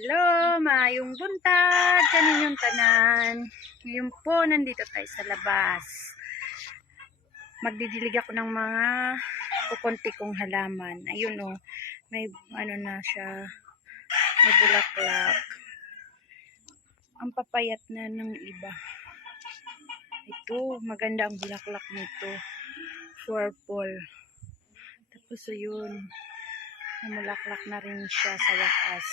Hello, maayong buntag kaninyong tanan. Ngayon po, nandito tayo sa labas. Magdidilig ako ng mga kukunti kong halaman. Ayun o, may ano na siya, may bulaklak. Ang papayat na ng iba. Ito, maganda ang bulaklak nito. Purple. Tapos ayun, namulaklak na rin siya sa wakas.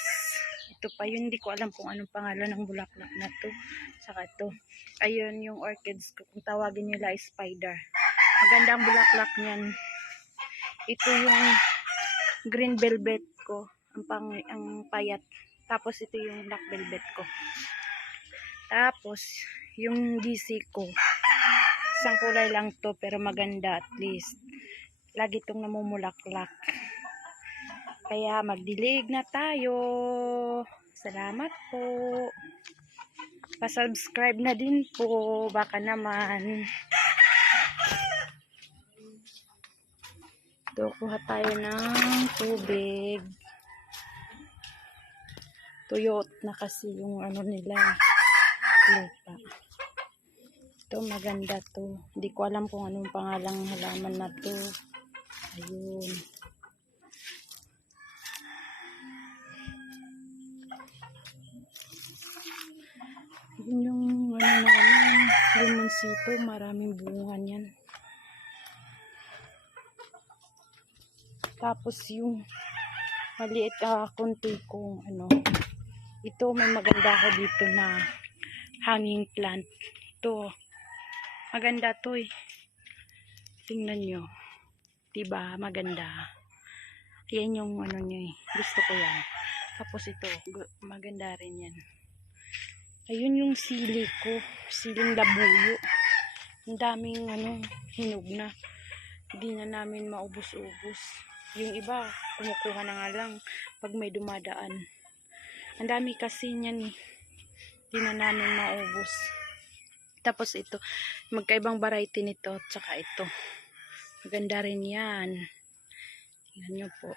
Ito pa yun, hindi ko alam kung anong pangalan ng bulaklak na to. Saka ito, ayun yung orchids ko, kung tawagin nila ay spider. Maganda ang bulaklak niyan. Ito yung green velvet ko, ang payat. Tapos ito yung black velvet ko. Tapos yung DC ko, isang kulay lang to pero maganda at least. Lagi itong namumulaklak. Kaya magdilig na tayo. Salamat po. Pa-subscribe na din po. Baka naman. Ito, kuha tayo ng tubig. Tuyot na kasi yung ano nila. Lupa. Ito, maganda to. Hindi ko alam kung anong pangalang halaman na to. Ayun. Yun yung ano namin, limonsito, maraming bunga niyan. Tapos yung maliit konti kong ano, ito may maganda ako dito na hanging plant. Ito, maganda to eh. Tingnan nyo. Diba, maganda. Yan yung ano nyo eh. Gusto ko yan. Tapos ito, maganda rin yan. Ayun yung sili ko. Siling labuyo. Ang daming ano, hinog na. Hindi na namin maubos-ubos. Yung iba, kumukuha na nga lang pag may dumadaan. Ang dami kasi niyan eh. Hindi na namin maubos. Tapos ito, magkaibang variety nito. Tsaka ito. Maganda rin yan. Tingnan nyo po.